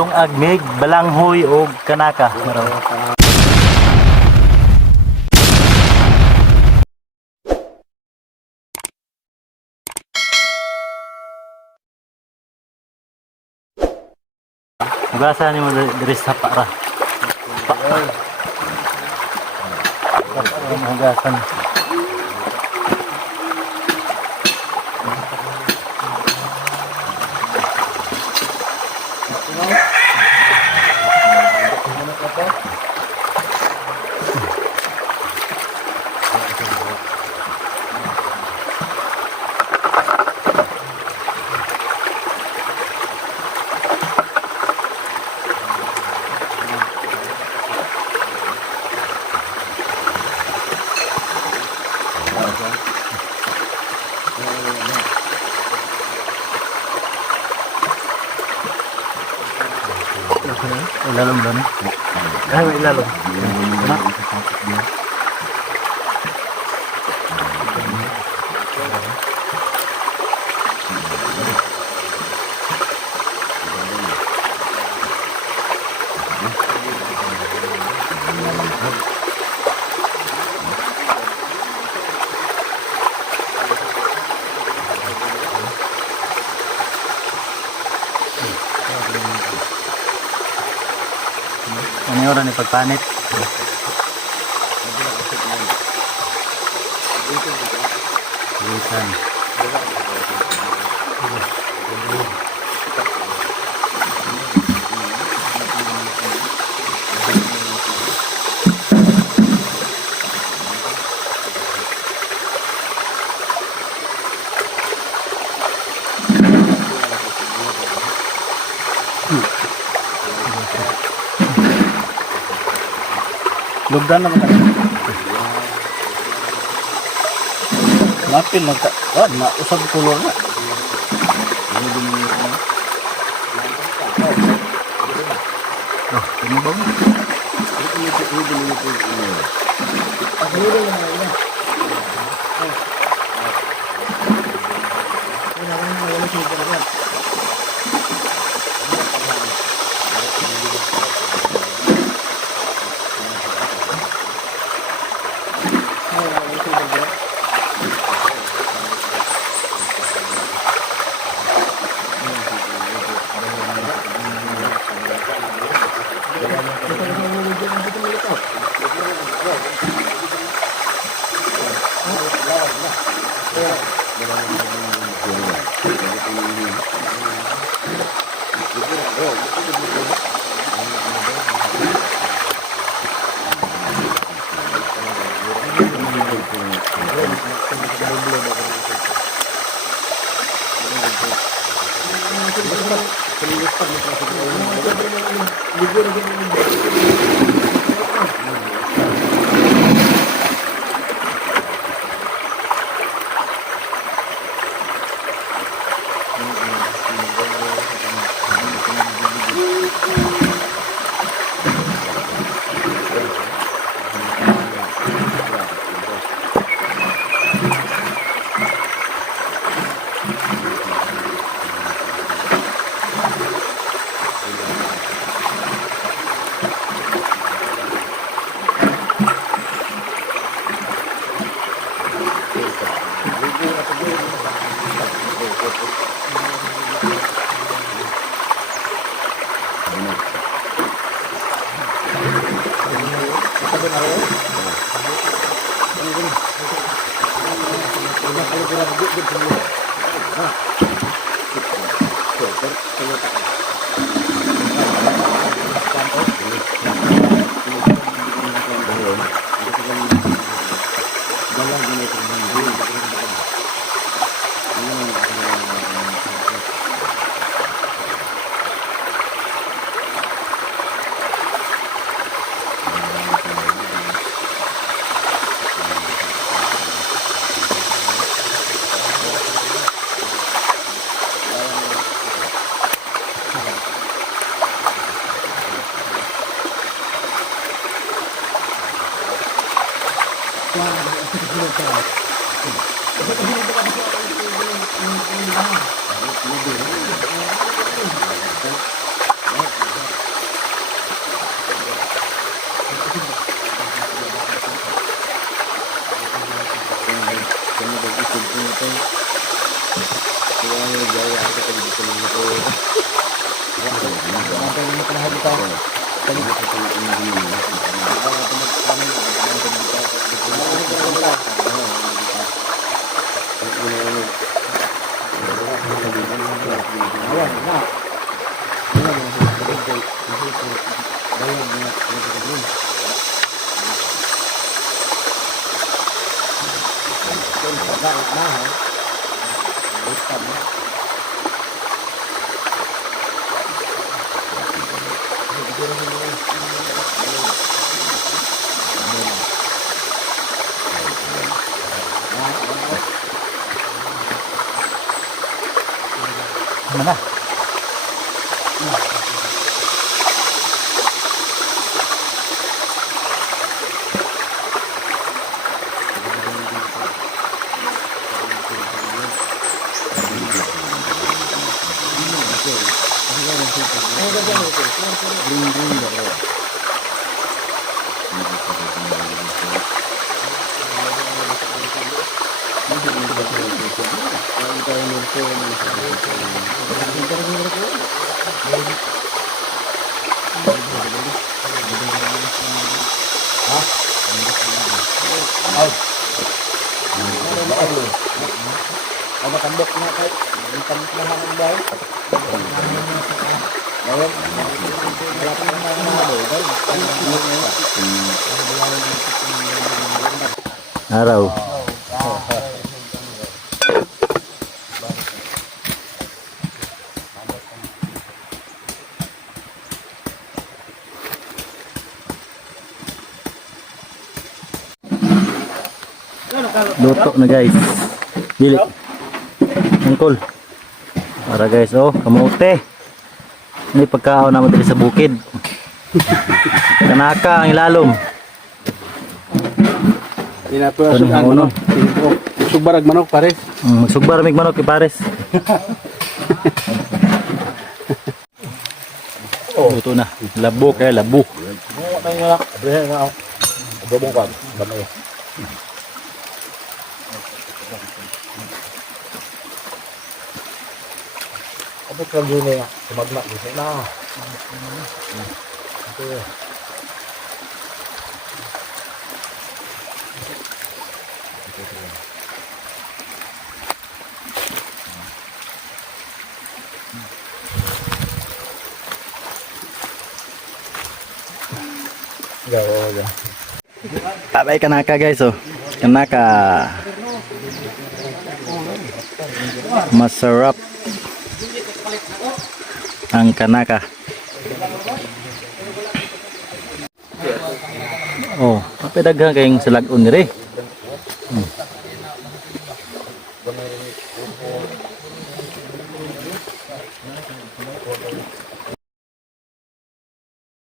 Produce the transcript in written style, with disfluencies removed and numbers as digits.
Talong agmig, balanghoy o kanaka. Hugasan ni mo diri sa para. Hugasan. Ilalim ba ni? Ay, may ilalim. Ano yung oras ni pagpanit? Ikan. Lugdan naman tayo. Napil na usap kulor na. Oh, ini ba? Mana? Ano kandok na kayo? Ang kandok na ng bahay. Ayun. Wala pa naman mga bahay. Araw. Luto na guys. Dili. Angkol. Para guys, oh, kamote. Ini pagkaon naman dito sa bukid. Kanaka ang ilalom. Inapulasok ang manok. Sugbarag manok pares. Magsugbar mig manok pares. Oh, luto na. Labok kaya labok. Adobong ka. Gamay. Ano ka gini nga? Sumagmak dito na. Okay. Tabay kanaka guys, oh. Kanaka. Masarap ang kanaka. Oh, apa daghang kayong salagon dire.